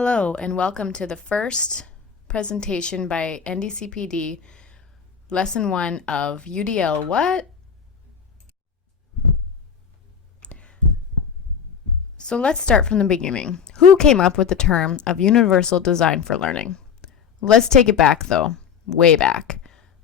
Hello, and welcome to the first presentation by NDCPD, Lesson 1 of UDL what? So let's start from the beginning. Who came up with the term of universal design for learning? Let's take it back though, way back.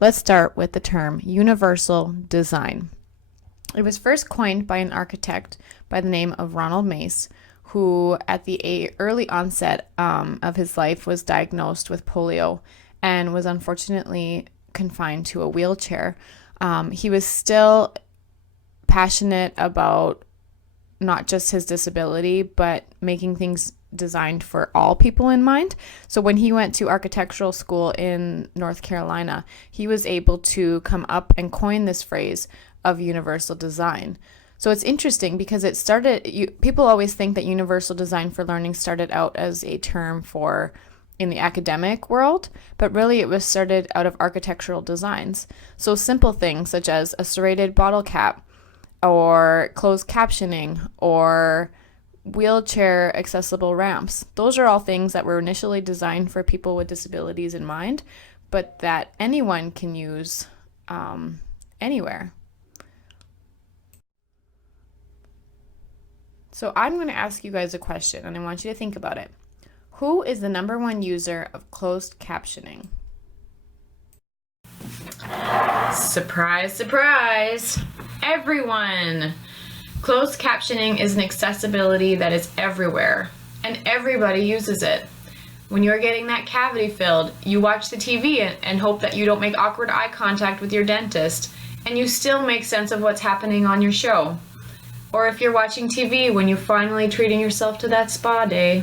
Let's start with the term universal design. It was first coined by an architect by the name of Ronald Mace, who at the early onset of his life was diagnosed with polio and was unfortunately confined to a wheelchair. He was still passionate about not just his disability, but making things designed for all people in mind. So when he went to architectural school in North Carolina, he was able to come up and coin this phrase of universal design. So it's interesting because it started, people always think that universal design for learning started out as a term for in the academic world, but really it was started out of architectural designs. So simple things such as a serrated bottle cap or closed captioning or wheelchair accessible ramps. Those are all things that were initially designed for people with disabilities in mind, but that anyone can use anywhere. So I'm going to ask you guys a question, and I want you to think about it. Who is the number one user of closed captioning? Surprise, surprise! Everyone! Closed captioning is an accessibility that is everywhere, and everybody uses it. When you're getting that cavity filled, you watch the TV and hope that you don't make awkward eye contact with your dentist, and you still make sense of what's happening on your show. Or if you're watching TV when you're finally treating yourself to that spa day,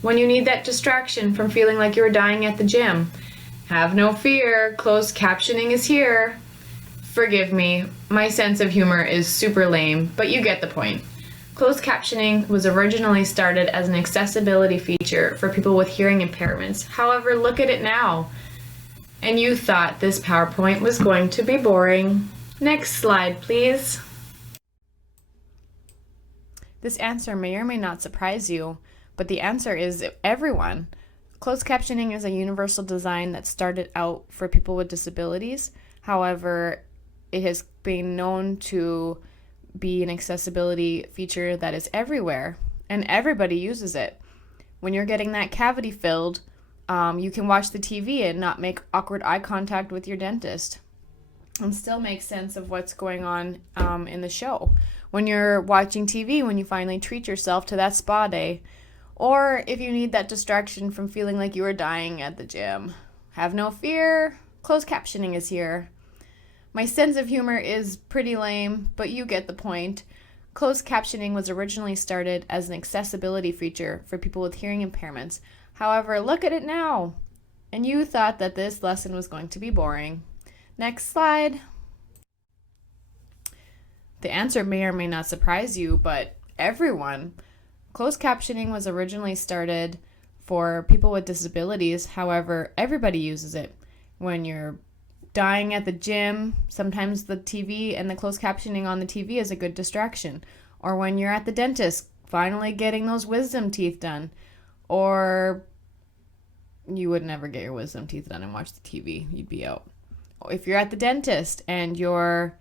when you need that distraction from feeling like you're dying at the gym. Have no fear, closed captioning is here. Forgive me, my sense of humor is super lame, but you get the point. Closed captioning was originally started as an accessibility feature for people with hearing impairments. However, look at it now. And you thought this PowerPoint was going to be boring. Next slide, please. This answer may or may not surprise you, but the answer is everyone. Closed captioning is a universal design that started out for people with disabilities. However, it has been known to be an accessibility feature that is everywhere, and everybody uses it. When you're getting that cavity filled, you can watch the TV and not make awkward eye contact with your dentist and still make sense of what's going on in the show. When you're watching TV, when you finally treat yourself to that spa day, or if you need that distraction from feeling like you are dying at the gym. Have no fear, closed captioning is here. My sense of humor is pretty lame, but you get the point. Closed captioning was originally started as an accessibility feature for people with hearing impairments. However, look at it now. And you thought that this lesson was going to be boring. Next slide. The answer may or may not surprise you, but everyone. Closed captioning was originally started for people with disabilities. However, everybody uses it. When you're dying at the gym, sometimes the TV and the closed captioning on the TV is a good distraction. Or when you're at the dentist, finally getting those wisdom teeth done. Or you would never get your wisdom teeth done and watch the TV. You'd be out. If you're at the dentist and you're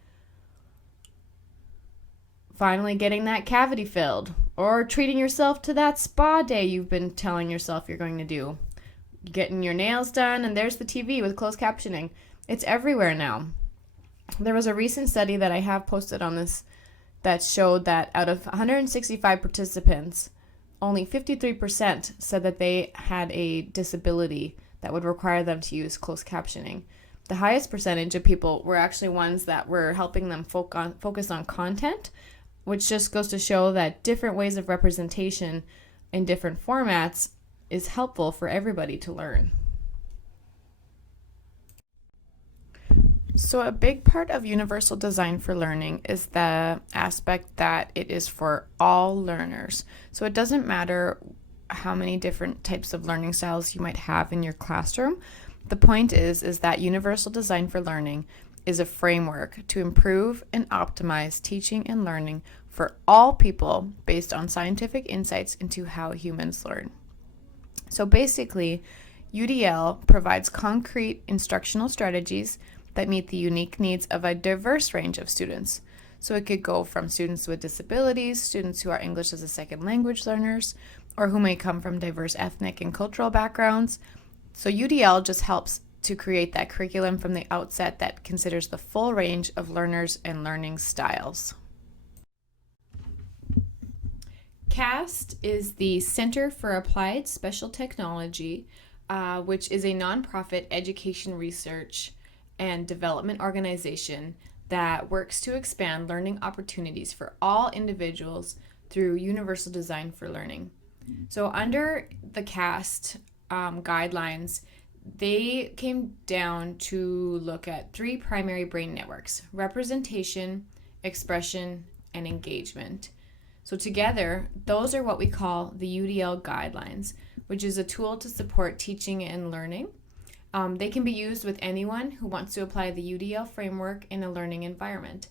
finally getting that cavity filled, or treating yourself to that spa day you've been telling yourself you're going to do. Getting your nails done, and there's the TV with closed captioning. It's everywhere now. There was a recent study that I have posted on this that showed that out of 165 participants, only 53% said that they had a disability that would require them to use closed captioning. The highest percentage of people were actually ones that were helping them focus on content, which just goes to show that different ways of representation in different formats is helpful for everybody to learn. So a big part of universal design for learning is the aspect that it is for all learners. So it doesn't matter how many different types of learning styles you might have in your classroom. The point is that universal design for learning is a framework to improve and optimize teaching and learning for all people based on scientific insights into how humans learn. So basically, UDL provides concrete instructional strategies that meet the unique needs of a diverse range of students. So it could go from students with disabilities, students who are English as a second language learners, or who may come from diverse ethnic and cultural backgrounds. So UDL just helps to create that curriculum from the outset that considers the full range of learners and learning styles. CAST is the Center for Applied Special Technology, which is a nonprofit education research and development organization that works to expand learning opportunities for all individuals through universal design for learning. So under the CAST guidelines, they came down to look at 3 primary brain networks: representation, expression, and engagement. So together, those are what we call the UDL guidelines, which is a tool to support teaching and learning. They can be used with anyone who wants to apply the UDL framework in a learning environment.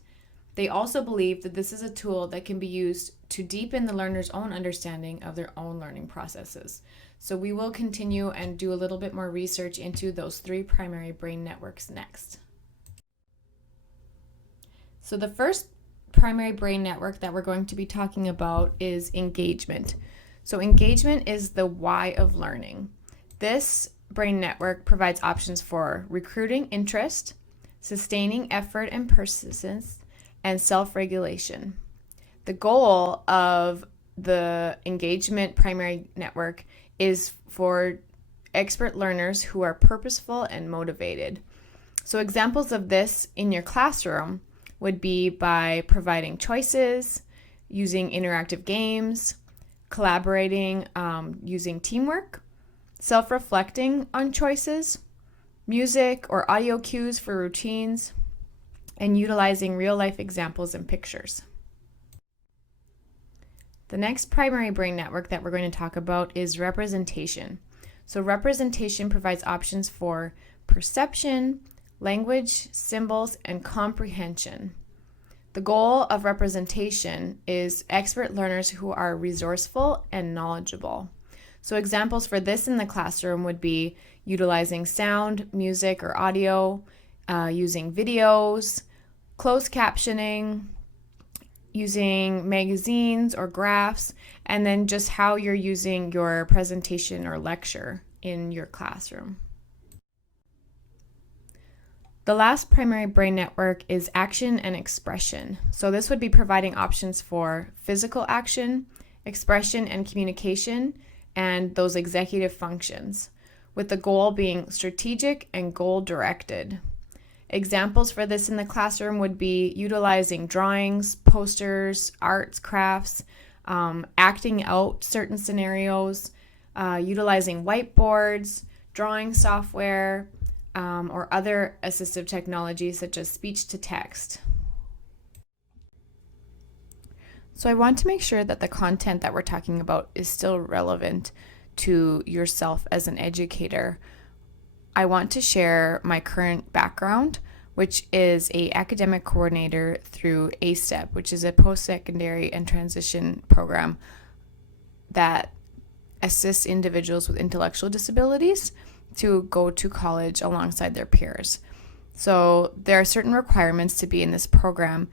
They also believe that this is a tool that can be used to deepen the learner's own understanding of their own learning processes. So we will continue and do a little bit more research into those 3 primary brain networks next. So the first primary brain network that we're going to be talking about is engagement. So engagement is the why of learning. This brain network provides options for recruiting interest, sustaining effort and persistence, and self-regulation. The goal of the engagement primary network is for expert learners who are purposeful and motivated. So examples of this in your classroom would be by providing choices, using interactive games, collaborating using teamwork, self-reflecting on choices, music or audio cues for routines, and utilizing real-life examples and pictures. The next primary brain network that we're going to talk about is representation. So representation provides options for perception, language, symbols, and comprehension. The goal of representation is expert learners who are resourceful and knowledgeable. So examples for this in the classroom would be utilizing sound, music, or audio, using videos, closed captioning, using magazines or graphs, and then just how you're using your presentation or lecture in your classroom. The last primary brain network is action and expression. So this would be providing options for physical action, expression and communication, and those executive functions, with the goal being strategic and goal-directed. Examples for this in the classroom would be utilizing drawings, posters, arts, crafts, acting out certain scenarios, utilizing whiteboards, drawing software, or other assistive technologies such as speech to text. So I want to make sure that the content that we're talking about is still relevant to yourself as an educator. I want to share my current background, which is an academic coordinator through ASTEP, which is a post-secondary and transition program that assists individuals with intellectual disabilities to go to college alongside their peers. So there are certain requirements to be in this program,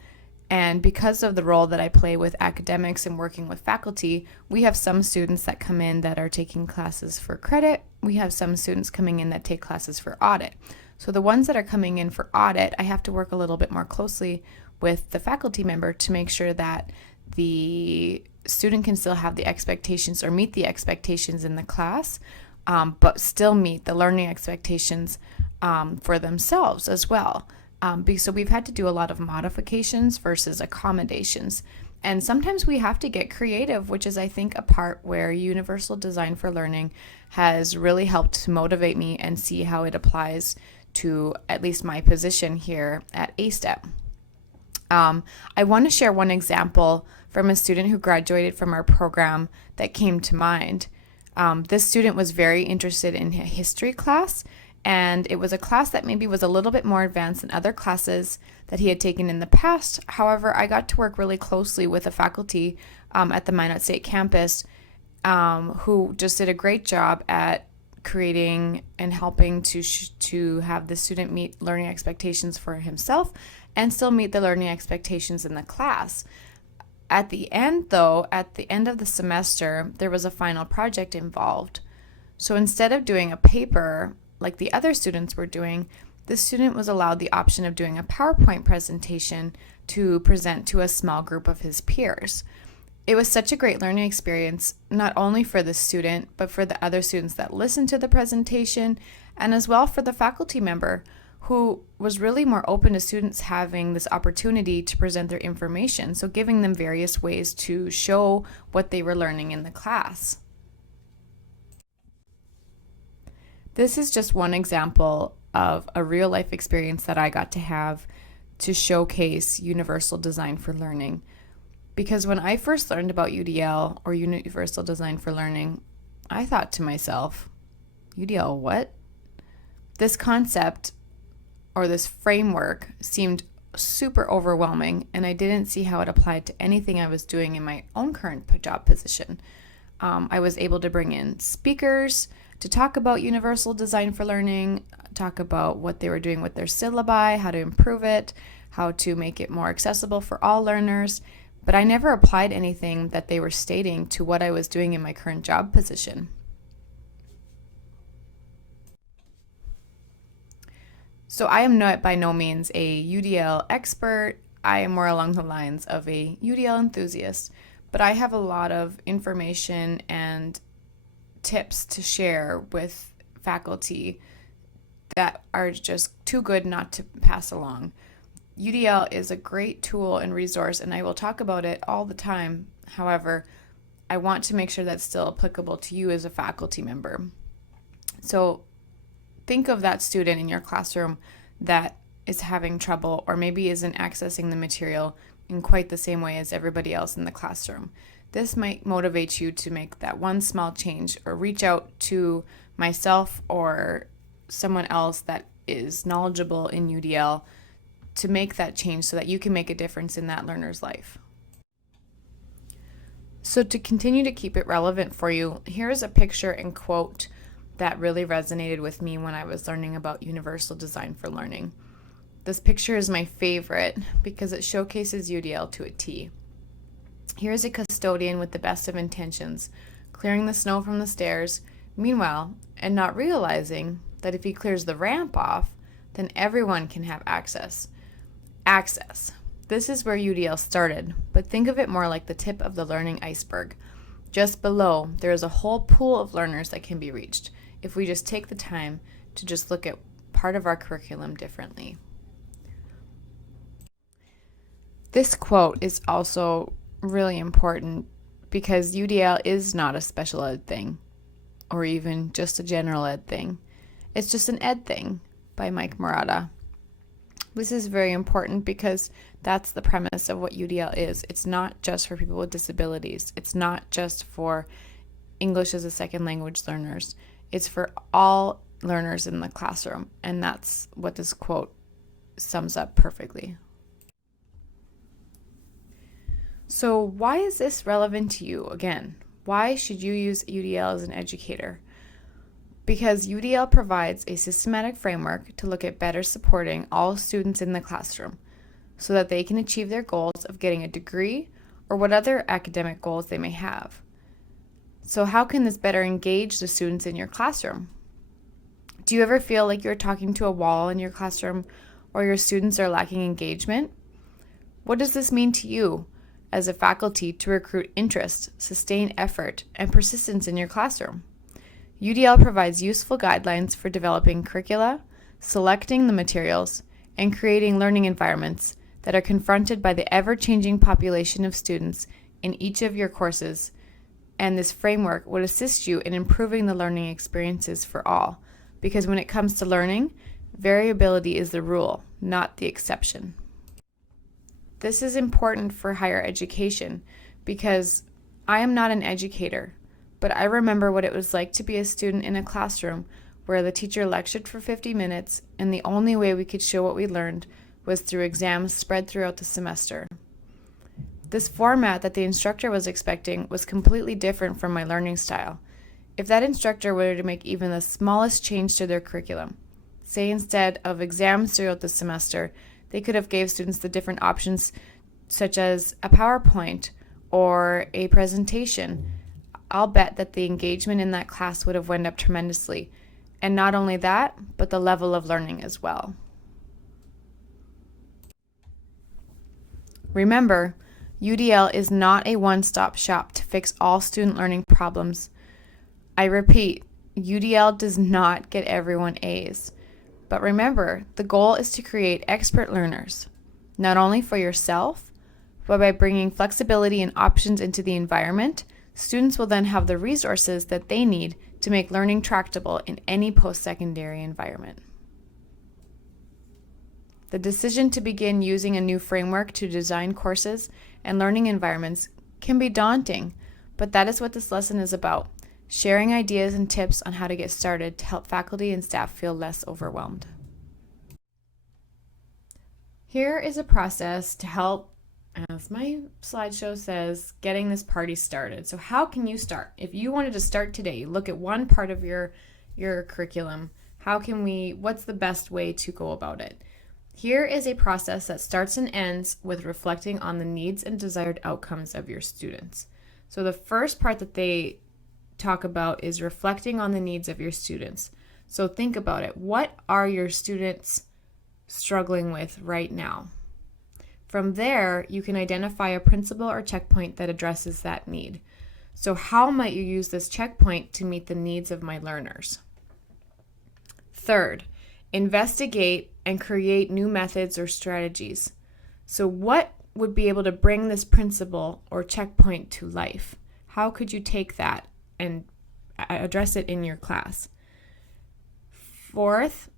and because of the role that I play with academics and working with faculty, we have some students that come in that are taking classes for credit. We have some students coming in that take classes for audit. So the ones that are coming in for audit, I have to work a little bit more closely with the faculty member to make sure that the student can still have the expectations or meet the expectations in the class, but still meet the learning expectations for themselves as well. So we've had to do a lot of modifications versus accommodations. And sometimes we have to get creative, which is, I think, a part where universal design for learning has really helped to motivate me and see how it applies to at least my position here at ASTEP. I want to share one example from a student who graduated from our program that came to mind. This student was very interested in a history class, and it was a class that maybe was a little bit more advanced than other classes that he had taken in the past. However, I got to work really closely with the faculty at the Minot State campus who just did a great job at creating and helping to have the student meet learning expectations for himself and still meet the learning expectations in the class. At the end, though, at the end of the semester, there was a final project involved. So instead of doing a paper like the other students were doing, the student was allowed the option of doing a PowerPoint presentation to present to a small group of his peers. It was such a great learning experience, not only for the student, but for the other students that listened to the presentation, and as well for the faculty member who was really more open to students having this opportunity to present their information, so giving them various ways to show what they were learning in the class. This is just one example of a real life experience that I got to have to showcase universal design for learning. Because when I first learned about UDL, or Universal Design for Learning, I thought to myself, UDL what? This concept or this framework seemed super overwhelming, and I didn't see how it applied to anything I was doing in my own current job position. I was able to bring in speakers to talk about universal design for learning, talk about what they were doing with their syllabi, how to improve it, how to make it more accessible for all learners, but I never applied anything that they were stating to what I was doing in my current job position. So I am not by no means a UDL expert. I am more along the lines of a UDL enthusiast, but I have a lot of information and tips to share with faculty that are just too good not to pass along. UDL is a great tool and resource, and I will talk about it all the time. However, I want to make sure that's still applicable to you as a faculty member. So think of that student in your classroom that is having trouble or maybe isn't accessing the material in quite the same way as everybody else in the classroom. This might motivate you to make that one small change or reach out to myself or someone else that is knowledgeable in UDL to make that change so that you can make a difference in that learner's life. So to continue to keep it relevant for you, here's a picture and quote that really resonated with me when I was learning about universal design for learning. This picture is my favorite because it showcases UDL to a T. Here's a custodian with the best of intentions, clearing the snow from the stairs, meanwhile, and not realizing that if he clears the ramp off, then everyone can have access. Access. This is where UDL started, but think of it more like the tip of the learning iceberg. Just below, there is a whole pool of learners that can be reached if we just take the time to just look at part of our curriculum differently. This quote is also really important because UDL is not a special ed thing or even just a general ed thing. It's just an ed thing by Mike Murata. This is very important because that's the premise of what UDL is. It's not just for people with disabilities. It's not just for English as a second language learners. It's for all learners in the classroom, and that's what this quote sums up perfectly. So why is this relevant to you? Again, why should you use UDL as an educator? Because UDL provides a systematic framework to look at better supporting all students in the classroom so that they can achieve their goals of getting a degree or what other academic goals they may have. So how can this better engage the students in your classroom? Do you ever feel like you're talking to a wall in your classroom or your students are lacking engagement? What does this mean to you as a faculty to recruit interest, sustain effort, and persistence in your classroom? UDL provides useful guidelines for developing curricula, selecting the materials, and creating learning environments that are confronted by the ever-changing population of students in each of your courses, and this framework would assist you in improving the learning experiences for all, because when it comes to learning, variability is the rule, not the exception. This is important for higher education because I am not an educator, but I remember what it was like to be a student in a classroom where the teacher lectured for 50 minutes and the only way we could show what we learned was through exams spread throughout the semester. This format that the instructor was expecting was completely different from my learning style. If that instructor were to make even the smallest change to their curriculum, say instead of exams throughout the semester, they could have gave students the different options such as a PowerPoint or a presentation, I'll bet that the engagement in that class would have went up tremendously. And not only that, but the level of learning as well. Remember, UDL is not a one-stop shop to fix all student learning problems. I repeat, UDL does not get everyone A's. But remember, the goal is to create expert learners, not only for yourself, but by bringing flexibility and options into the environment, students will then have the resources that they need to make learning tractable in any post-secondary environment. The decision to begin using a new framework to design courses and learning environments can be daunting, but that is what this lesson is about, sharing ideas and tips on how to get started to help faculty and staff feel less overwhelmed. Here is a process to help, as my slideshow says, getting this party started. So how can you start? If you wanted to start today, look at one part of your curriculum, what's the best way to go about it? Here is a process that starts and ends with reflecting on the needs and desired outcomes of your students. So the first part that they talk about is reflecting on the needs of your students. So think about it. What are your students struggling with right now? From there, you can identify a principle or checkpoint that addresses that need. So how might you use this checkpoint to meet the needs of my learners? Third, investigate and create new methods or strategies. So what would be able to bring this principle or checkpoint to life? How could you take that and address it in your class? Fourth,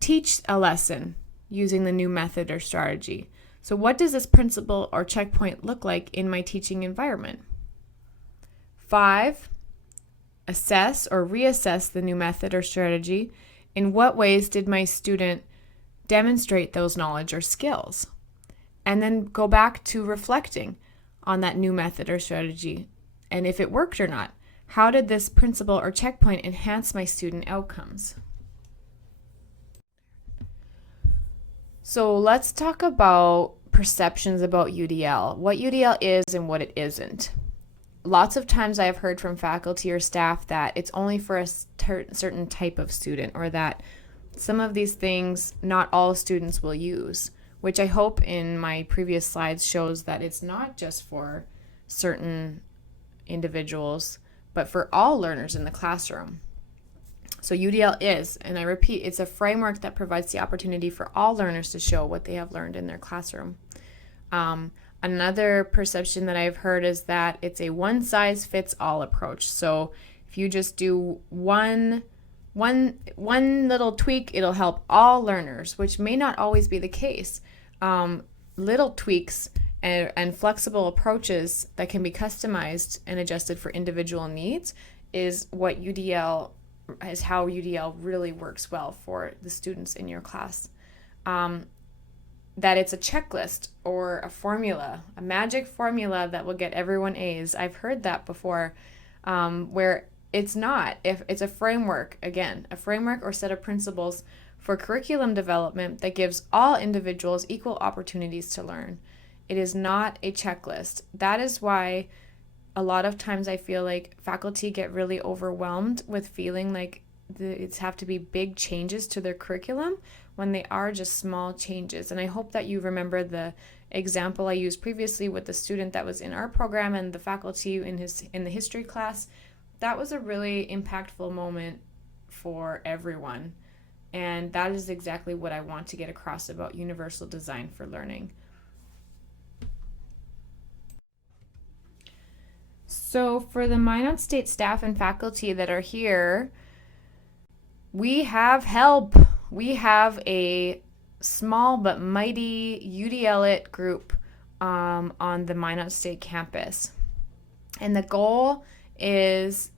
teach a lesson using the new method or strategy. So what does this principle or checkpoint look like in my teaching environment? 5, assess or reassess the new method or strategy. In what ways did my student demonstrate those knowledge or skills? And then go back to reflecting on that new method or strategy and if it worked or not. How did this principle or checkpoint enhance my student outcomes? So let's talk about perceptions about UDL, what UDL is and what it isn't. Lots of times I've heard from faculty or staff that it's only for a certain type of student, or that some of these things not all students will use, which I hope in my previous slides shows that it's not just for certain individuals, but for all learners in the classroom. So UDL is, and I repeat, it's a framework that provides the opportunity for all learners to show what they have learned in their classroom. Another perception that I've heard is that it's a one-size-fits-all approach. So if you just do one little tweak, it'll help all learners, which may not always be the case. Little tweaks and flexible approaches that can be customized and adjusted for individual needs is how UDL really works well for the students in your class. That it's a checklist or a formula, a magic formula that will get everyone A's. I've heard that before, where it's not. If it's a framework, again, a framework or set of principles for curriculum development that gives all individuals equal opportunities to learn. It is not a checklist. That is why a lot of times I feel like faculty get really overwhelmed with feeling like it's have to be big changes to their curriculum when they are just small changes. And I hope that you remember the example I used previously with the student that was in our program and the faculty in the history class. That was a really impactful moment for everyone. And that is exactly what I want to get across about universal design for learning. So for the Minot State staff and faculty that are here, we have help. We have a small but mighty UDL-IT group on the Minot State campus. And the goal is,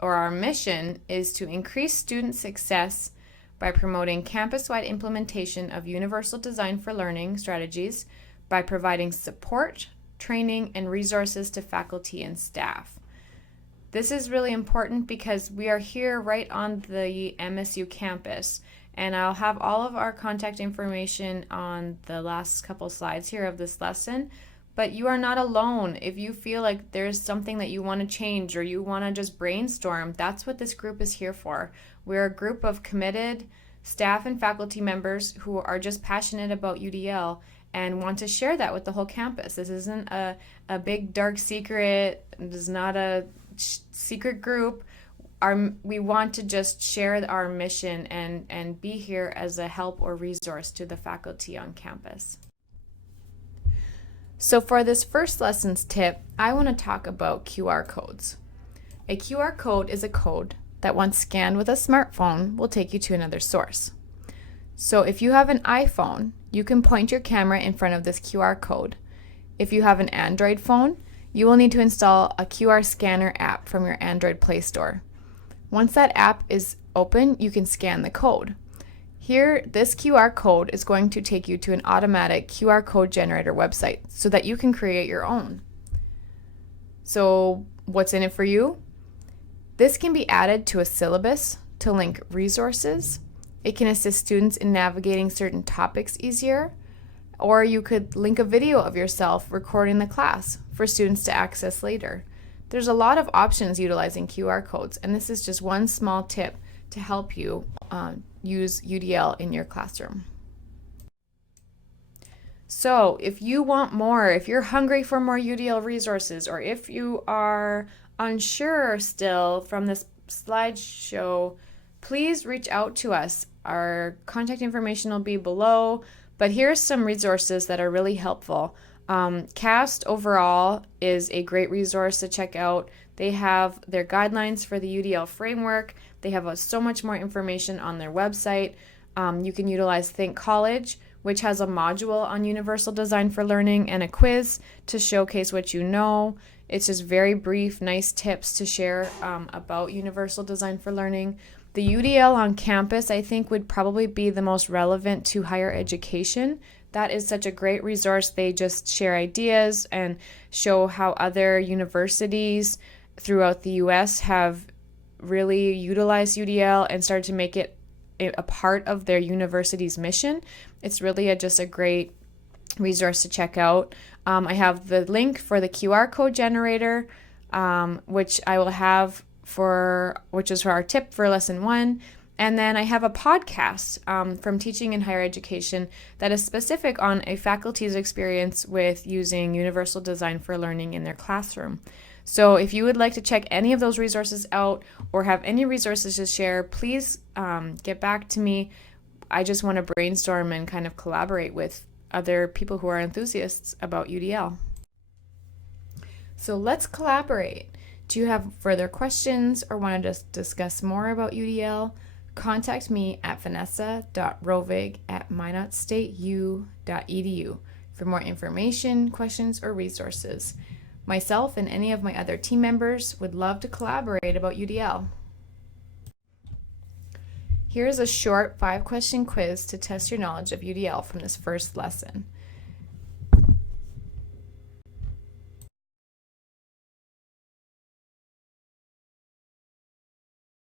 or our mission is, to increase student success by promoting campus-wide implementation of universal design for learning strategies, by providing support training, and resources to faculty and staff. This is really important because we are here right on the MSU campus, and I'll have all of our contact information on the last couple slides here of this lesson. But you are not alone. If you feel like there's something that you want to change or you want to just brainstorm, that's what this group is here for. We're a group of committed staff and faculty members who are just passionate about UDL and want to share that with the whole campus. This isn't a big dark secret. This is not a secret group. We want to just share our mission and be here as a help or resource to the faculty on campus. So for this first lesson's tip, I want to talk about QR codes. A QR code is a code that once scanned with a smartphone will take you to another source. So if you have an iPhone, you can point your camera in front of this QR code. If you have an Android phone, you will need to install a QR scanner app from your Android Play Store. Once that app is open, you can scan the code. Here, this QR code is going to take you to an automatic QR code generator website so that you can create your own. So, what's in it for you? This can be added to a syllabus to link resources. It can assist students in navigating certain topics easier, or you could link a video of yourself recording the class for students to access later. There's a lot of options utilizing QR codes, and this is just one small tip to help you use UDL in your classroom. So if you want more, if you're hungry for more UDL resources, or if you are unsure still from this slideshow, please reach out to us. Our contact information will be below, but here's some resources that are really helpful. CAST overall is a great resource to check out. They have their guidelines for the UDL framework. They have so much more information on their website. You can utilize Think College, which has a module on Universal Design for Learning and a quiz to showcase what you know. It's just very brief, nice tips to share about Universal Design for Learning. The UDL on campus, I think, would probably be the most relevant to higher education. That is such a great resource. They just share ideas and show how other universities throughout the U.S. have really utilized UDL and started to make it a part of their university's mission. It's really just a great resource to check out. I have the link for the QR code generator, which I will have which is for our tip for lesson 1. And then I have a podcast from Teaching in Higher Education that is specific on a faculty's experience with using Universal Design for Learning in their classroom. So if you would like to check any of those resources out or have any resources to share, please get back to me. I just want to brainstorm and kind of collaborate with other people who are enthusiasts about UDL. So let's collaborate. Do you have further questions or want to just discuss more about UDL? Contact me at vanessa.rovig@minotstateu.edu for more information, questions, or resources. Myself and any of my other team members would love to collaborate about UDL. Here's a short 5-question quiz to test your knowledge of UDL from this first lesson.